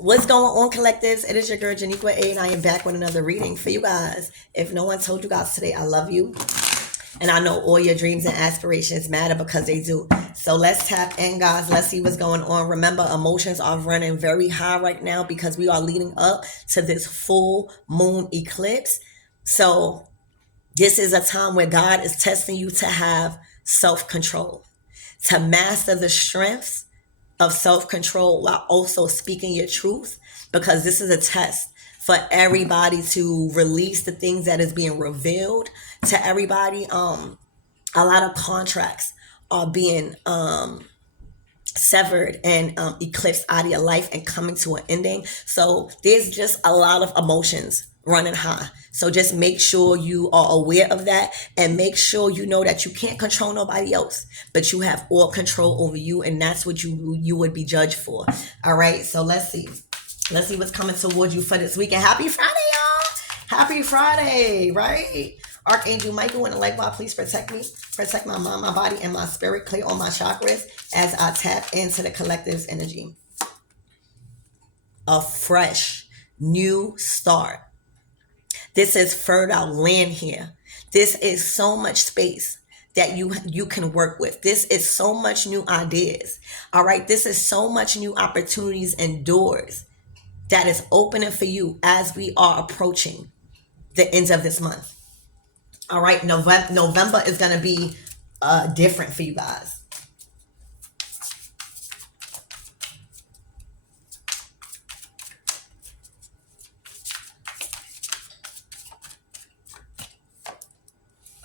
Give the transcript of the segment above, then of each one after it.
What's going on, collectives? It is your girl, Janiqua A, and I am back with another reading for you guys. If no one told you guys today, I love you. And I know all your dreams and aspirations matter because they do. So let's tap in, guys. Let's see what's going on. Remember, emotions are running very high right now because we are leading up to this full moon eclipse. So this is a time where God is testing you to have self-control, to master the strengths of self-control while also speaking your truth, because this is a test for everybody to release the things that is being revealed to everybody. A lot of contracts are being severed and eclipsed out of your life and coming to an ending. So there's just a lot of emotions running high. So just make sure you are aware of that, and make sure you know that you can't control nobody else, but you have all control over you, and that's what you would be judged for. All right, so let's see what's coming towards you for this weekend. Happy Friday, y'all. Happy Friday, right? Archangel Michael and the light bar, please protect me, protect my mind, my body, and my spirit. Clear all my chakras as I tap into the collective's energy. A fresh new start. This is fertile land here. This is so much space that you can work with. This is so much new ideas. All right, this is so much new opportunities and doors that is opening for you as we are approaching the end of this month. All right, November is going to be different for you guys.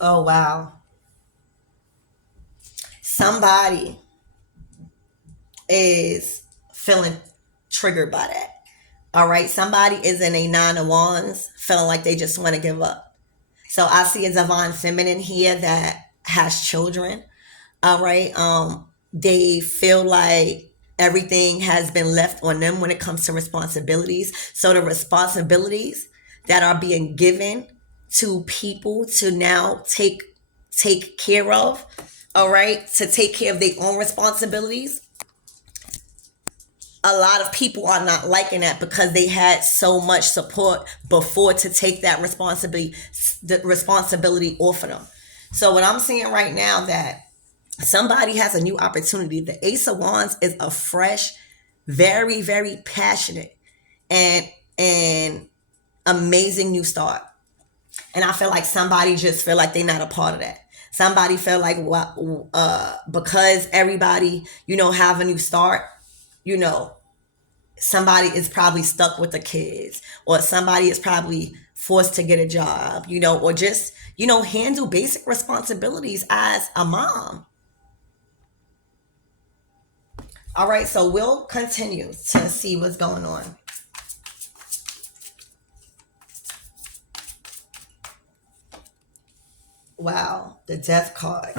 Oh, wow. Somebody is feeling triggered by that. All right, somebody is in a nine of wands feeling like they just want to give up. So I see a divine feminine here that has children. All right. They feel like everything has been left on them when it comes to responsibilities. So the responsibilities that are being given to people to now take care of, all right, to take care of their own responsibilities. A lot of people are not liking that because they had so much support before to take that responsibility off of them. So what I'm seeing right now, that somebody has a new opportunity. The Ace of Wands is a fresh, very, very passionate and amazing new start. And I feel like somebody just feel like they're not a part of that. Somebody feel like, well, because everybody, have a new start, somebody is probably stuck with the kids, or somebody is probably forced to get a job, or just, handle basic responsibilities as a mom. All right, so we'll continue to see what's going on. Wow, the death card.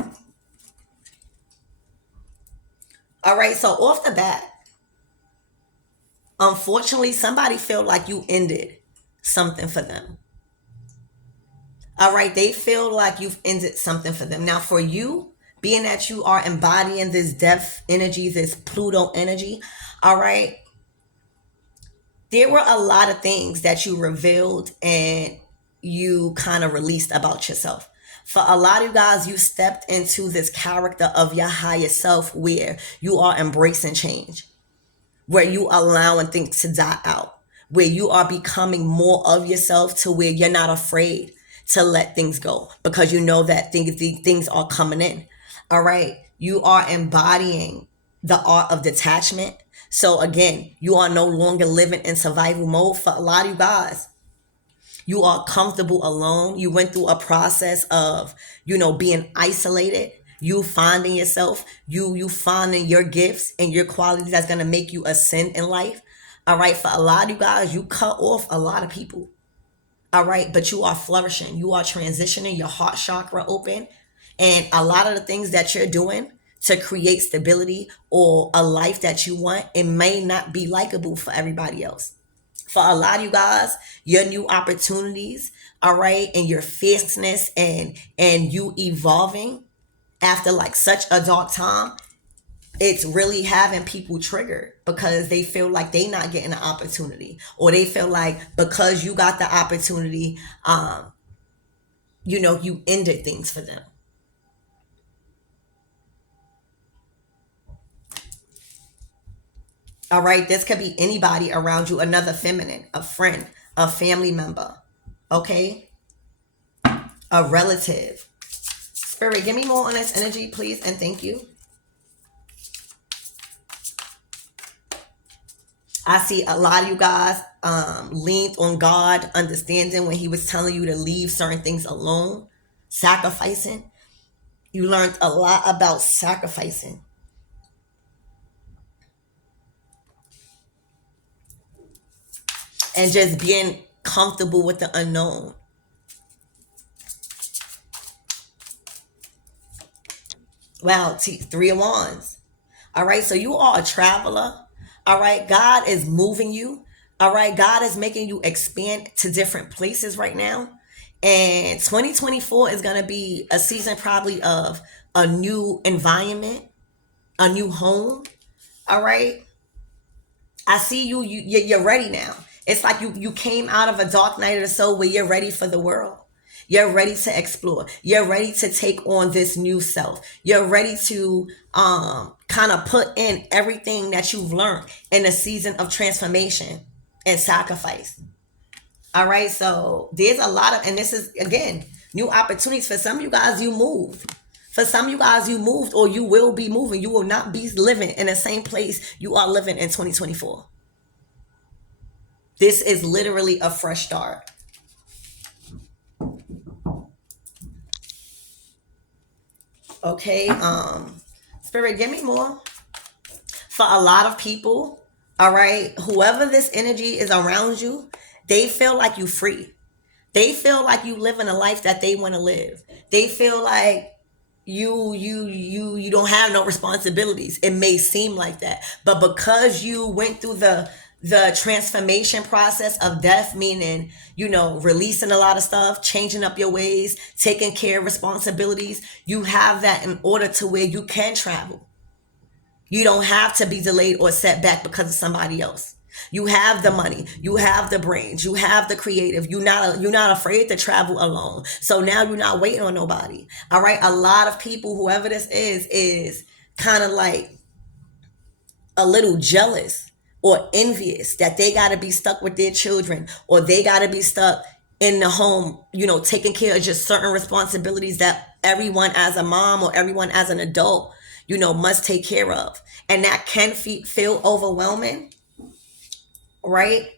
All right, so off the bat, unfortunately, somebody felt like you ended something for them. All right, they feel like you've ended something for them. Now, for you, being that you are embodying this death energy, this Pluto energy, all right, there were a lot of things that you revealed and you kind of released about yourself. For a lot of you guys, you stepped into this character of your higher self where you are embracing change, where you allowing things to die out, where you are becoming more of yourself to where you're not afraid to let things go because you know that things are coming in. All right. You are embodying the art of detachment. So again, you are no longer living in survival mode. For a lot of you guys, you are comfortable alone. You went through a process of, being isolated. You finding yourself, you finding your gifts and your qualities that's going to make you ascend in life. All right. For a lot of you guys, you cut off a lot of people. All right. But you are flourishing. You are transitioning, your heart chakra open. And a lot of the things that you're doing to create stability or a life that you want, it may not be likable for everybody else. For a lot of you guys, your new opportunities, all right, and your fierceness and you evolving after like such a dark time, it's really having people triggered because they feel like they not getting an opportunity, or they feel like because you got the opportunity, you ended things for them. All right, this could be anybody around you, another feminine, a friend, a family member, okay, a relative. Spirit, give me more on this energy, please, and thank you. I see a lot of you guys leaned on God, understanding when He was telling you to leave certain things alone, sacrificing. You learned a lot about sacrificing and just being comfortable with the unknown. Wow, Three of Wands. All right, so you are a traveler. All right, God is moving you. All right, God is making you expand to different places right now. And 2024 is going to be a season probably of a new environment, a new home. All right, I see you. You're ready now. It's like you came out of a dark night of the soul where you're ready for the world. You're ready to explore. You're ready to take on this new self. You're ready to kind of put in everything that you've learned in a season of transformation and sacrifice. All right, so there's a lot of, and this is again new opportunities for some of you guys. You moved. For some of you guys, you moved, or you will be moving. You will not be living in the same place you are living in 2024. This is literally a fresh start. Okay, Spirit, give me more. For a lot of people, all right, whoever this energy is around you, they feel like you free. They feel like you living a life that they want to live. They feel like you don't have no responsibilities. It may seem like that, but because you went through the transformation process of death, meaning releasing a lot of stuff, changing up your ways, taking care of responsibilities, you have that in order to where you can travel. You don't have to be delayed or set back because of somebody else. You have the money, you have the brains, you have the creative. You're not afraid to travel alone. So now you're not waiting on nobody. All right. A lot of people, whoever this is kind of like a little jealous or envious that they got to be stuck with their children, or they got to be stuck in the home, taking care of just certain responsibilities that everyone as a mom or everyone as an adult, must take care of. And that can feel overwhelming, right?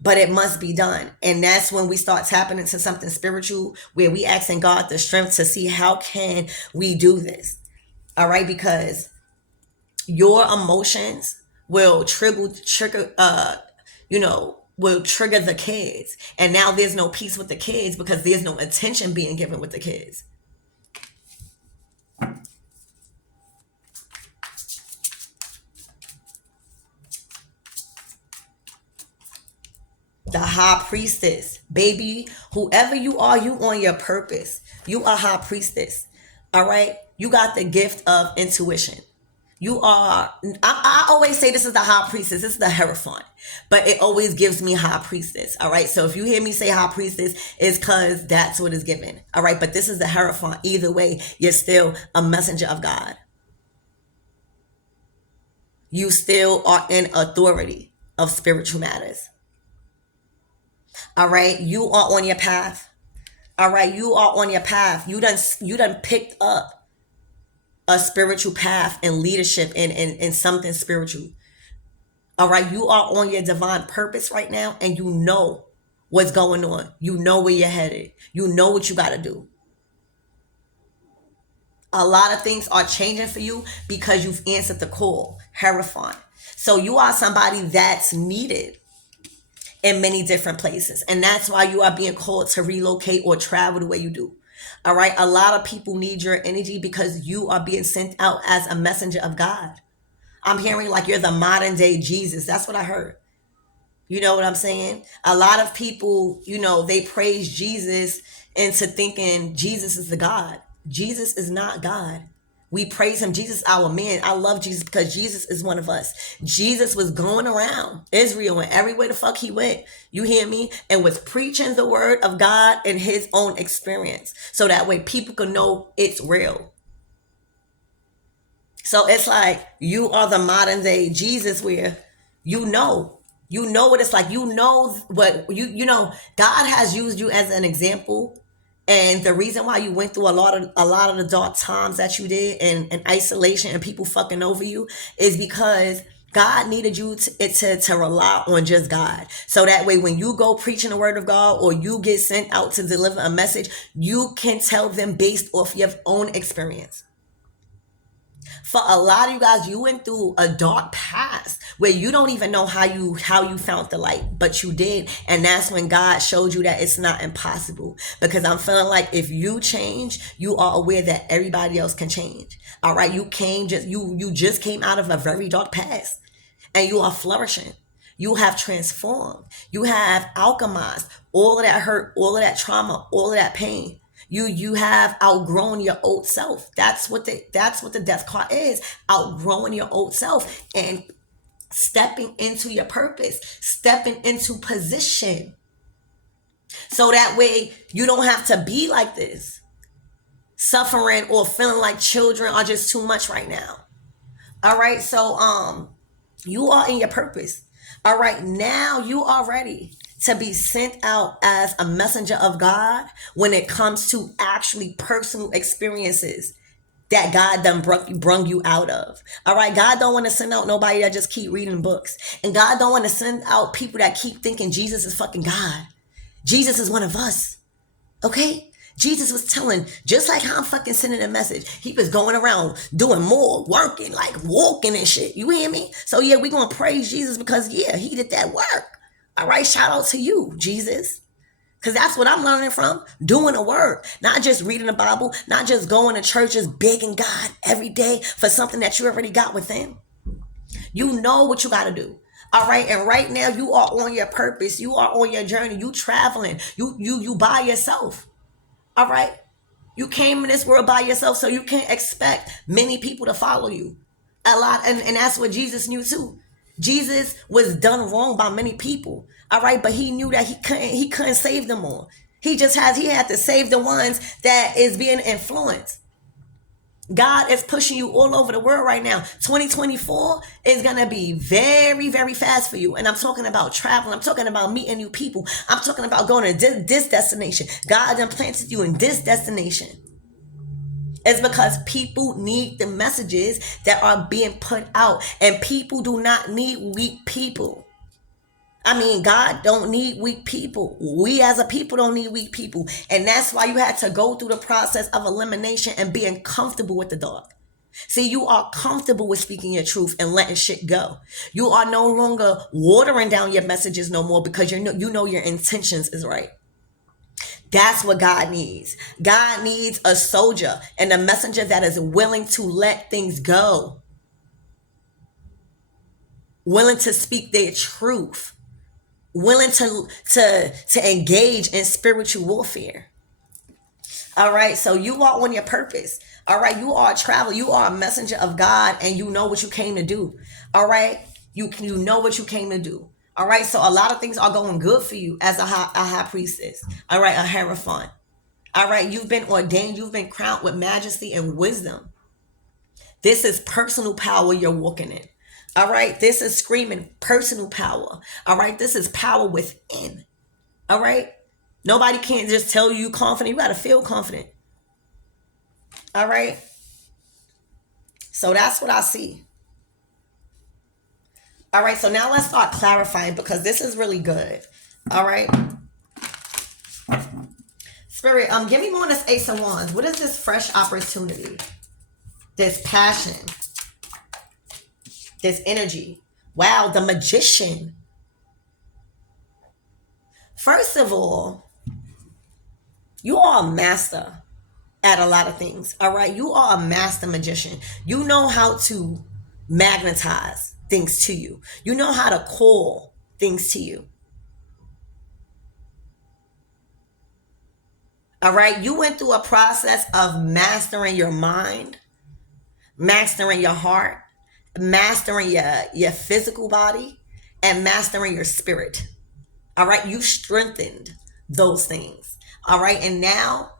But it must be done. And that's when we start tapping into something spiritual, where we asking God the strength to see how can we do this. All right, because your emotions will will trigger the kids. And now there's no peace with the kids because there's no attention being given with the kids. The high priestess, baby, whoever you are, you on your purpose. You are high priestess. All right, you got the gift of intuition. You are, I always say this is the high priestess. This is the Hierophant, but it always gives me high priestess. All right, so if you hear me say high priestess, it's because that's what is given. All right, but this is the Hierophant. Either way, you're still a messenger of God. You still are in authority of spiritual matters. All right, you are on your path. All right, you are on your path. You done picked up a spiritual path and leadership in something spiritual. All right, you are on your divine purpose right now, and you know what's going on. You know where you're headed. You know what you got to do. A lot of things are changing for you because you've answered the call, Hierophant. So you are somebody that's needed in many different places. And that's why you are being called to relocate or travel the way you do. All right. A lot of people need your energy because you are being sent out as a messenger of God. I'm hearing like you're the modern day Jesus. That's what I heard. You know what I'm saying? A lot of people, they praise Jesus into thinking Jesus is the God. Jesus is not God. We praise him. Jesus is our man. I love Jesus because Jesus is one of us. Jesus was going around Israel and everywhere the fuck he went. You hear me? And was preaching the word of God in his own experience. So that way people can know it's real. So it's like you are the modern day Jesus where you know what it's like. You know what you know. God has used you as an example, and the reason why you went through a lot of the dark times that you did and isolation and people fucking over you is because God needed you to rely on just God. So that way, when you go preaching the word of God or you get sent out to deliver a message, you can tell them based off your own experience. For a lot of you guys, you went through a dark past where you don't even know how you found the light, but you did. And that's when God showed you that it's not impossible. Because I'm feeling like if you change, you are aware that everybody else can change. All right. You just came out of a very dark past and you are flourishing. You have transformed. You have alchemized all of that hurt, all of that trauma, all of that pain. You have outgrown your old self. That's what the death card is. Outgrowing your old self and stepping into your purpose, stepping into position. So that way you don't have to be like this, suffering or feeling like children are just too much right now. All right, so you are in your purpose. All right, now you are ready to be sent out as a messenger of God when it comes to actually personal experiences that God done brung you out of. All right, God don't want to send out nobody that just keep reading books. And God don't want to send out people that keep thinking Jesus is fucking God. Jesus is one of us. Okay? Jesus was telling, just like how I'm fucking sending a message, he was going around doing more, working, like walking and shit. You hear me? So yeah, we gonna praise Jesus because yeah, he did that work. All right, shout out to you, Jesus. Because that's what I'm learning from, doing the work. Not just reading the Bible, not just going to churches, begging God every day for something that you already got within. You know what you got to do. All right, and right now you are on your purpose. You are on your journey. You traveling. You by yourself. All right. You came in this world by yourself, so you can't expect many people to follow you. A lot, and that's what Jesus knew too. Jesus was done wrong by many people. All right, but he knew that he couldn't save them all. He had to save the ones that is being influenced. God is pushing you all over the world right now. 2024 is going to be very, very fast for you. And I'm talking about traveling. I'm talking about meeting new people. I'm talking about going to this destination. God done planted you in this destination. It's because people need the messages that are being put out. And people do not need weak people. I mean, God don't need weak people. We as a people don't need weak people. And that's why you had to go through the process of elimination and being comfortable with the dark. See, you are comfortable with speaking your truth and letting shit go. You are no longer watering down your messages no more because you know your intentions is right. That's what God needs. God needs a soldier and a messenger that is willing to let things go. Willing to speak their truth. Willing to engage in spiritual warfare. All right, so you are on your purpose. All right, you are a traveler. You are a messenger of God, and you know what you came to do. All right, you know what you came to do. All right, so a lot of things are going good for you as a high priestess. All right, a hierophant. All right, you've been ordained. You've been crowned with majesty and wisdom. This is personal power you're walking in. All right, this is screaming personal power. All right, this is power within. All right, nobody can't just tell you confident. You got to feel confident. All right, so that's what I see. All right, so now let's start clarifying because this is really good. All right, Spirit, give me more on this Ace of Wands. What is this fresh opportunity? This passion. This energy. Wow, the Magician. First of all, you are a master at a lot of things. All right, you are a master magician. You know how to magnetize things to you. You know how to call things to you. All right, you went through a process of mastering your mind. mastering your heart, mastering your physical body, and mastering your spirit. All right, you strengthened those things. All right, and now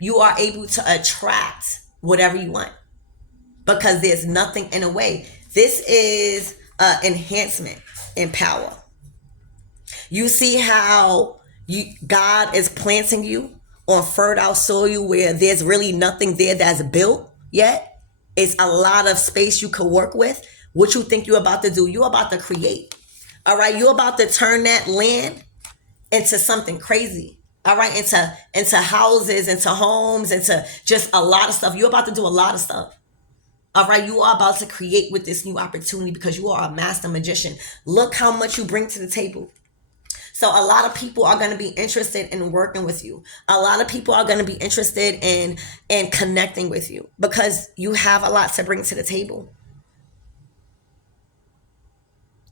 you are able to attract whatever you want because there's nothing in a way. This is enhancement in power. You see how God is planting you on fertile soil where there's really nothing there that's built yet. It's a lot of space you could work with. What you think you're about to do, you're about to create. All right, you're about to turn that land into something crazy. All right, into houses, into homes, into just a lot of stuff. You're about to do a lot of stuff. All right, you are about to create with this new opportunity because you are a master magician. Look how much you bring to the table. So a lot of people are going to be interested in working with you. A lot of people are going to be interested in connecting with you because you have a lot to bring to the table.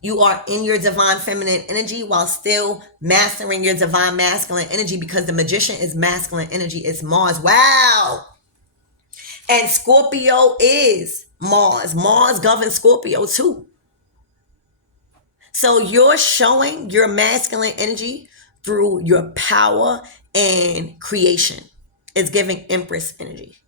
You are in your divine feminine energy while still mastering your divine masculine energy because the magician is masculine energy. It's Mars. Wow. And Scorpio is Mars. Mars governs Scorpio too. So you're showing your masculine energy through your power and creation. It's giving Empress energy.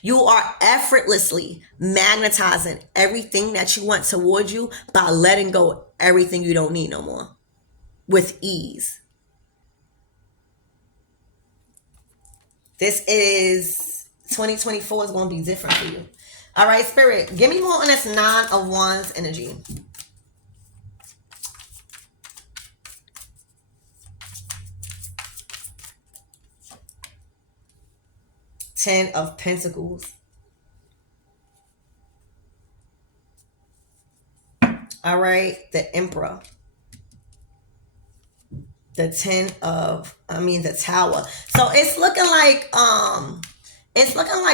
You are effortlessly magnetizing everything that you want towards you by letting go everything you don't need no more with ease. This is 2024 is going to be different for you. All right, Spirit, give me more on this 9 of Wands energy. Ten of Pentacles. All right, the Emperor. The the Tower. So it's looking like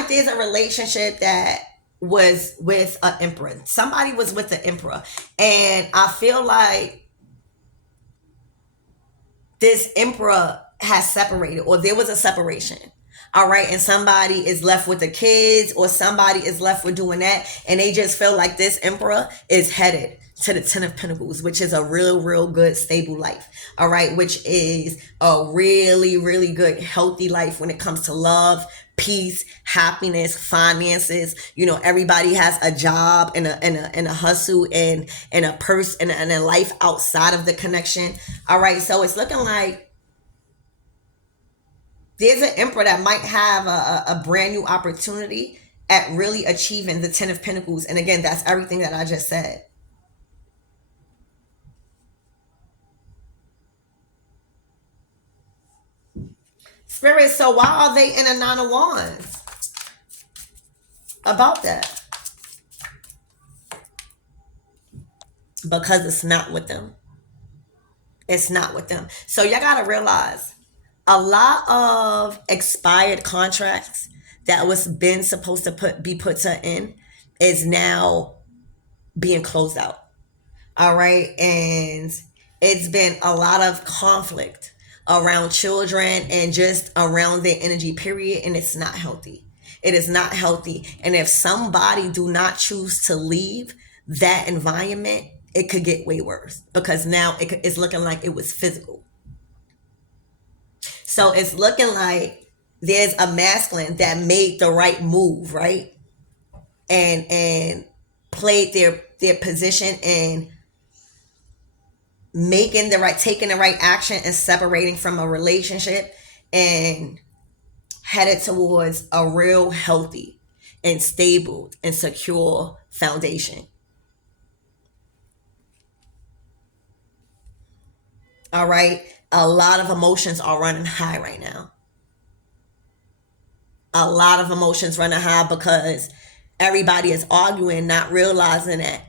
there's a relationship that was with an emperor. Somebody was with the emperor. And I feel like this emperor has separated, or there was a separation. All right. And somebody is left with the kids, or somebody is left with doing that. And they just feel like this emperor is headed to the 10 of Pentacles, which is a real good, stable life. All right. Which is a really good, healthy life when it comes to love, peace, happiness, finances. You know, everybody has a job and a hustle and a purse and a life outside of the connection. All right. So it's looking like there's an emperor that might have a brand new opportunity at really achieving the 10 of Pentacles. And again, that's everything that I just said. Spirit, so why are they in a 9 of Wands? About that. Because it's not with them. It's not with them. So y'all got to realize a lot of expired contracts that was been supposed to be put to an end is now being closed out. All right. And it's been a lot of conflict around children and just around their energy, period. And it's not healthy. It is not healthy. And if somebody do not choose to leave that environment, it could get way worse because now it's looking like it was physical. So it's looking like there's a masculine that made the right move, right? And played their position and taking the right action and separating from a relationship and headed towards a real healthy and stable and secure foundation. All right. A lot of emotions are running high right now. A lot of emotions running high because everybody is arguing, not realizing that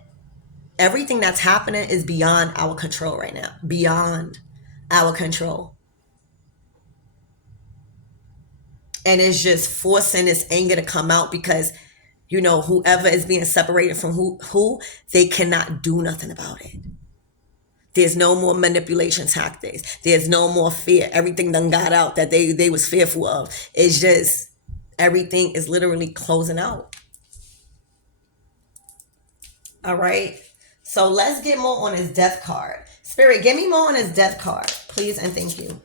everything that's happening is beyond our control right now. Beyond our control. And it's just forcing this anger to come out because, you know, whoever is being separated from who they cannot do nothing about it. There's no more manipulation tactics. There's no more fear. Everything done got out that they was fearful of. It's just Everything is literally closing out. All right. So let's get more on his death card. Spirit, give me more on his death card, please and thank you.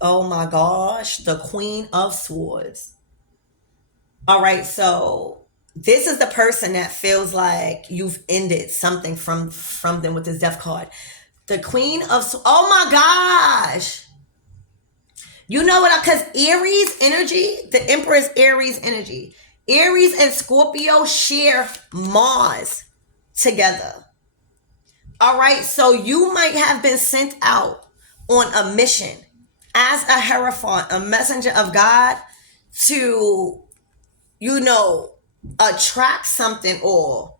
Oh my gosh, the Queen of Swords. All right, so this is the person that feels like you've ended something from them with this death card. The Queen of oh my gosh. You know what? Because Aries energy, the Emperor is Aries energy. Aries and Scorpio share Mars together. All right, so you might have been sent out on a mission as a hierophant, a messenger of God, to, you know, attract something or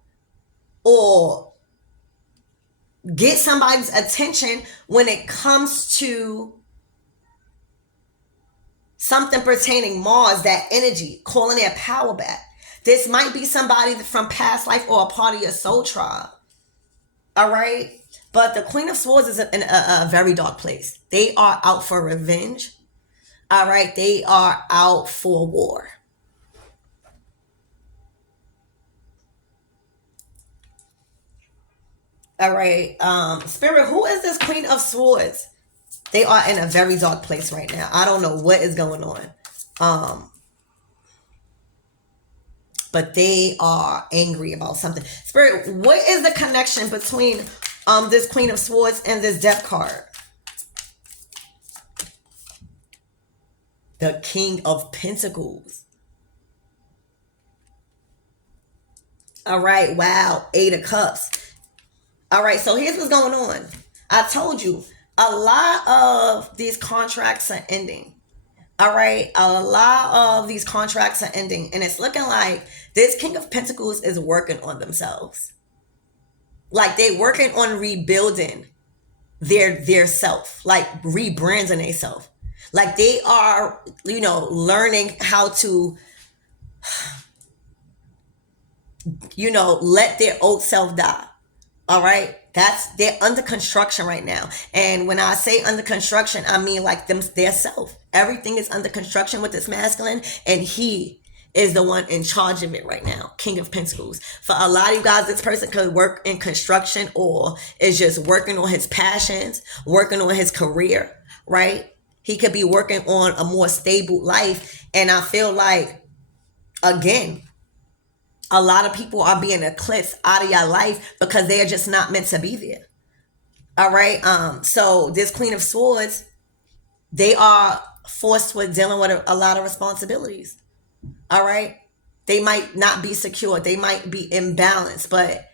get somebody's attention when it comes to something pertaining Mars, that energy, calling their power back. This might be somebody from past life or a part of your soul tribe. All right? But the Queen of Swords is in a very dark place. They are out for revenge. All right? They are out for war. All right. Spirit, who is this Queen of Swords? They are in a very dark place right now. I don't know what is going on. But they are angry about something. Spirit, what is the connection between this Queen of Swords and this death card? The King of Pentacles. All right, wow, 8 of Cups. All right, so here's what's going on. I told you, a lot of these contracts are ending. All right, a lot of these contracts are ending, and it's looking like this King of Pentacles is working on themselves. Like they're working on rebuilding their self, like rebranding themselves. Like they are, you know, learning how to, you know, let their old self die. All right. They're under construction right now. And when I say under construction, I mean like their self. Everything is under construction with this masculine, and he is the one in charge of it right now. King of Pentacles. For a lot of you guys, this person could work in construction or is just working on his passions, working on his career, right? He could be working on a more stable life. And I feel like, again, a lot of people are being eclipsed out of your life because they are just not meant to be there. All right. So this Queen of Swords, they are forced with dealing with a lot of responsibilities. All right. They might not be secure. They might be imbalanced, but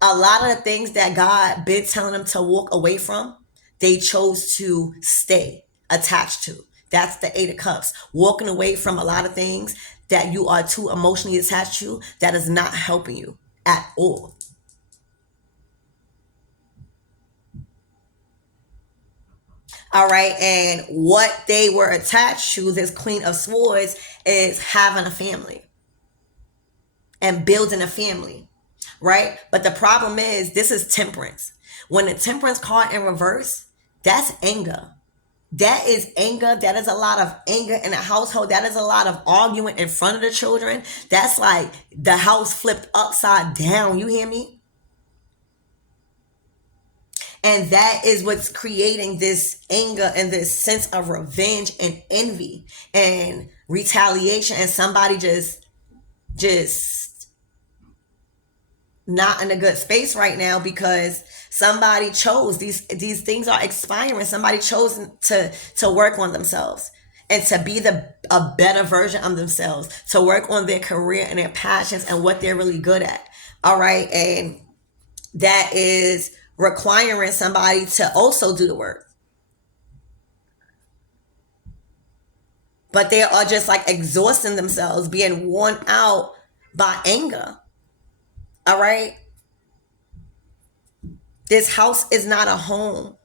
a lot of the things that God been telling them to walk away from, they chose to stay attached to. That's the 8 of Cups. Walking away from a lot of things that you are too emotionally attached to, that is not helping you at all. All right. And what they were attached to, this Queen of Swords, is having a family and building a family. Right. But the problem is, this is Temperance. When the Temperance card in reverse, that's anger. That is anger. That is a lot of anger in a household. That is a lot of arguing in front of the children. That's like the house flipped upside down. You hear me? And that is what's creating this anger and this sense of revenge and envy and retaliation. And somebody just not in a good space right now because somebody chose, these things are expiring. Somebody chose to work on themselves and to be a better version of themselves, to work on their career and their passions and what they're really good at. All right. And that is requiring somebody to also do the work. But they are just like exhausting themselves, being worn out by anger. All right. This house is not a home.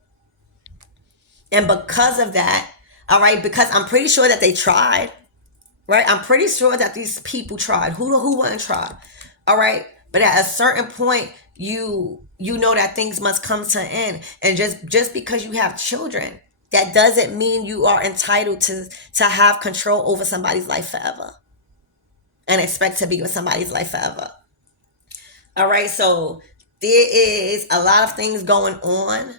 And because of that, all right, because I'm pretty sure that they tried, right? I'm pretty sure that these people tried. Who wouldn't try? All right. But at a certain point, you know that things must come to an end. And just because you have children, that doesn't mean you are entitled to have control over somebody's life forever and expect to be with somebody's life forever. All right, so there is a lot of things going on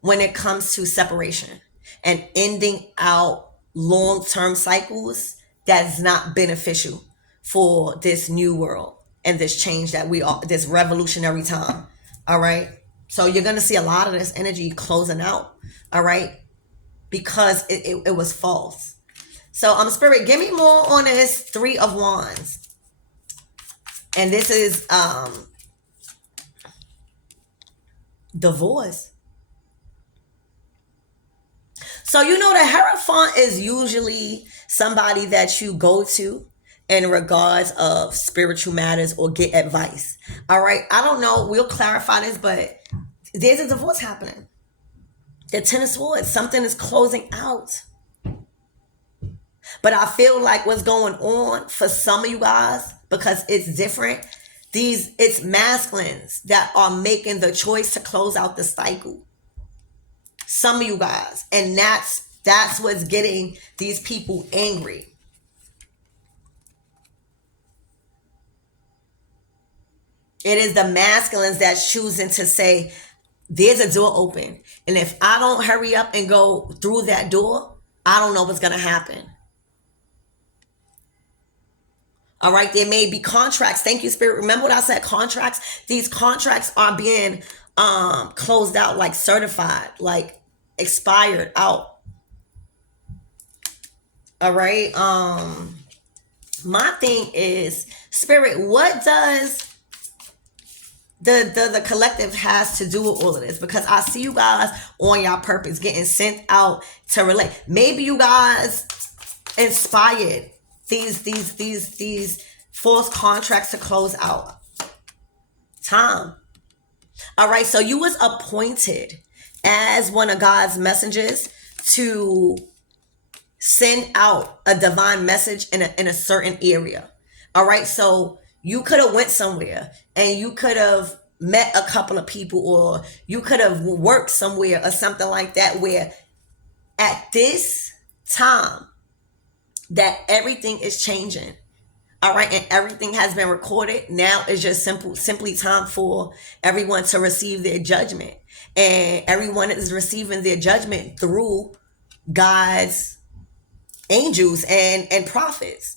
when it comes to separation and ending out long-term cycles that's not beneficial for this new world and this change that we are, this revolutionary time. All right, so you're gonna see a lot of this energy closing out. All right, because it was false. So Spirit, give me more on this Three of Wands. And this is divorce. So you know the Hierophant is usually somebody that you go to in regards of spiritual matters or get advice. All right, I don't know, we'll clarify this, but there's a divorce happening. The Ten of Swords, something is closing out. But I feel like what's going on for some of you guys, because it's different, it's masculines that are making the choice to close out the cycle. Some of you guys. And that's what's getting these people angry. It is the masculines that's choosing to say, there's a door open. And if I don't hurry up and go through that door, I don't know what's going to happen. All right, there may be contracts. Thank you, Spirit. Remember what I said, contracts? These contracts are being closed out, like certified, like expired out. All right. My thing is, Spirit, what does the collective has to do with all of this? Because I see you guys on your purpose getting sent out to relate. Maybe you guys inspired these false contracts to close out. Time. All right, so you was appointed as one of God's messengers to send out a divine message in a certain area. All right, so you could have went somewhere and you could have met a couple of people, or you could have worked somewhere or something like that, where at this time that everything is changing. All right, and everything has been recorded. Now it's just simply time for everyone to receive their judgment. And everyone is receiving their judgment through God's angels and prophets.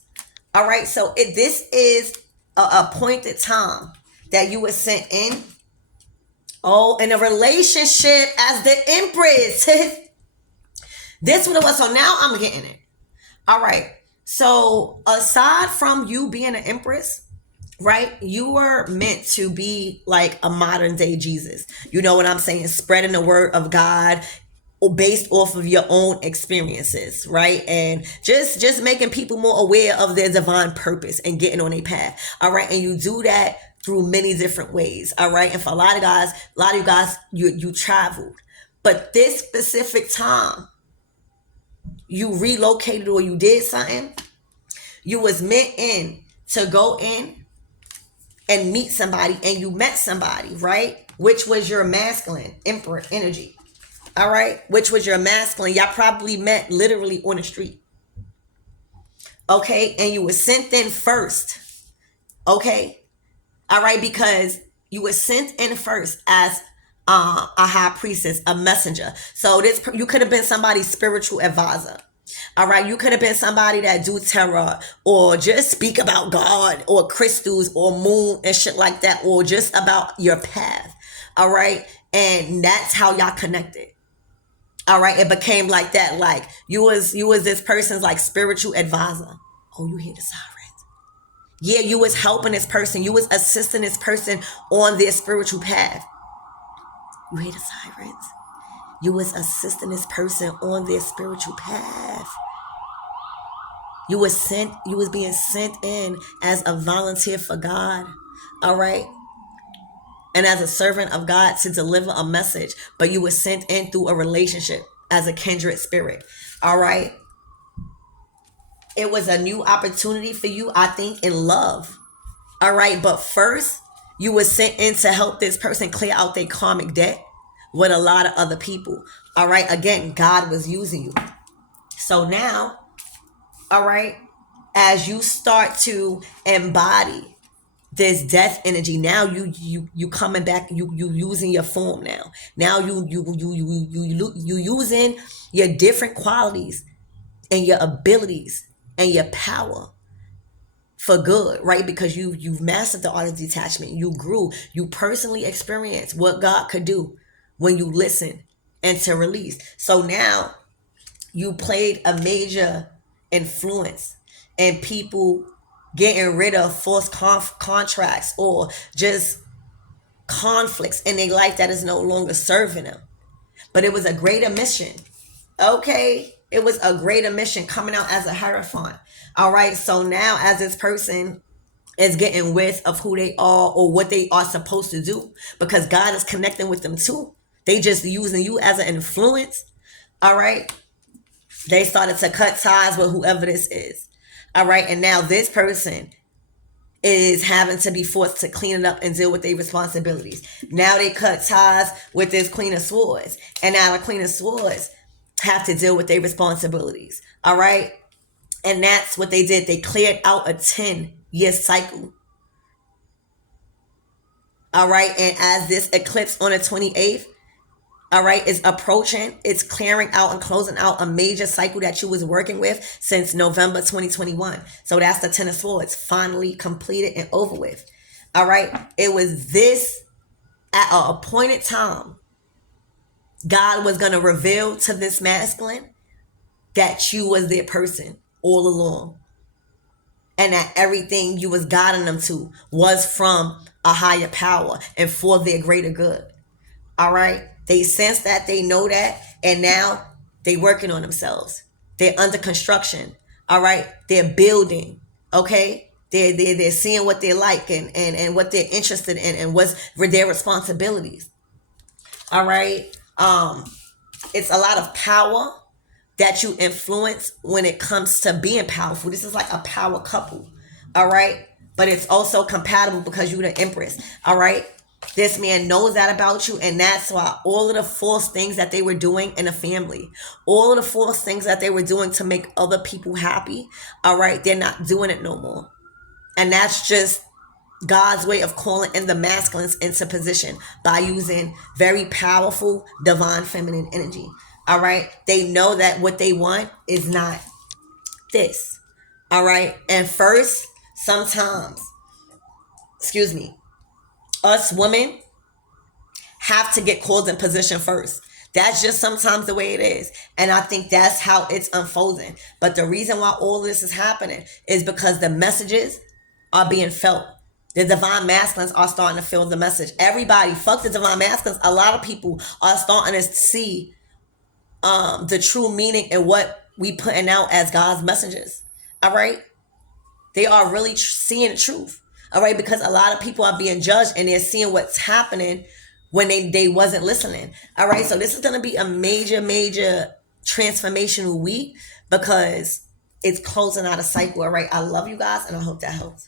All right, so this is a appointed time that you were sent in. Oh, in a relationship as the Empress. This one was, so now I'm getting it. All right. So aside from you being an Empress, right, you were meant to be like a modern day Jesus. You know what I'm saying? Spreading the word of God based off of your own experiences, right? And just making people more aware of their divine purpose and getting on a path. All right. And you do that through many different ways. All right. And for a lot of you guys, you traveled. But this specific time, you relocated or you did something, you was meant in to go in and meet somebody, and you met somebody, right? Which was your masculine emperor energy. All right, which was your masculine. Y'all probably met literally on the street. Okay, and you were sent in first. Okay, all right, because you were sent in first as a high priestess, a messenger. So you could have been somebody's spiritual advisor. All right, you could have been somebody that do tarot or just speak about God or crystals or moon and shit like that, or just about your path. All right, and that's how y'all connected. All right, it became like that. Like you was this person's like spiritual advisor. Oh, you hear the sirens? Yeah, you was helping this person. You was assisting this person on their spiritual path. You hear the sirens? You was assisting this person on their spiritual path. You was being sent in as a volunteer for God. All right. And as a servant of God to deliver a message, but you were sent in through a relationship as a kindred spirit. All right. It was a new opportunity for you, I think, in love. All right, but first, you were sent in to help this person clear out their karmic debt with a lot of other people. All right, again, God was using you. So now, all right, as you start to embody this death energy, now you coming back, you using your form now. Now you using your different qualities and your abilities and your power for good, right? Because you've mastered the art of detachment. You grew. You personally experienced what God could do when you listen and to release. So now you played a major influence in people getting rid of false contracts or just conflicts in their life that is no longer serving them. But it was a greater mission. Okay? It was a greater mission coming out as a hierophant. All right. So now, as this person is getting width of who they are or what they are supposed to do, because God is connecting with them too. They just using you as an influence. All right. They started to cut ties with whoever this is. All right. And now this person is having to be forced to clean it up and deal with their responsibilities. Now they cut ties with this Queen of Swords. And now the Queen of Swords have to deal with their responsibilities. All right. And that's what they did. They cleared out a 10-year cycle. All right. And as this eclipse on the 28th, all right, is approaching, it's clearing out and closing out a major cycle that you was working with since November 2021. So that's the 10 of Swords finally completed and over with. All right. It was this at an appointed time. God was going to reveal to this masculine that you was their person all along. And that everything you was guiding them to was from a higher power and for their greater good. All right. They sense that, they know that, and now they working on themselves. They're under construction. All right. They're building. Okay. They're seeing what they like and what they're interested in and what's their responsibilities. All right. It's a lot of power that you influence when it comes to being powerful. This is like a power couple. All right. But it's also compatible because you're the Empress. All right. This man knows that about you, and that's why all of the false things that they were doing in the family, all of the false things that they were doing to make other people happy, all right, they're not doing it no more. And that's just God's way of calling in the masculines into position by using very powerful divine feminine energy. All right. They know that what they want is not this. All right. And first, sometimes, excuse me, us women have to get called in position first. That's just sometimes the way it is. And I think that's how it's unfolding. But the reason why all this is happening is because the messages are being felt. The divine masculines are starting to feel the message. Everybody, fuck the divine masculines. A lot of people are starting to see the true meaning in what we putting out as God's messages. All right? They are really seeing the truth. All right? Because a lot of people are being judged and they're seeing what's happening when they wasn't listening. All right? So this is going to be a major transformational week because it's closing out a cycle. All right? I love you guys and I hope that helps.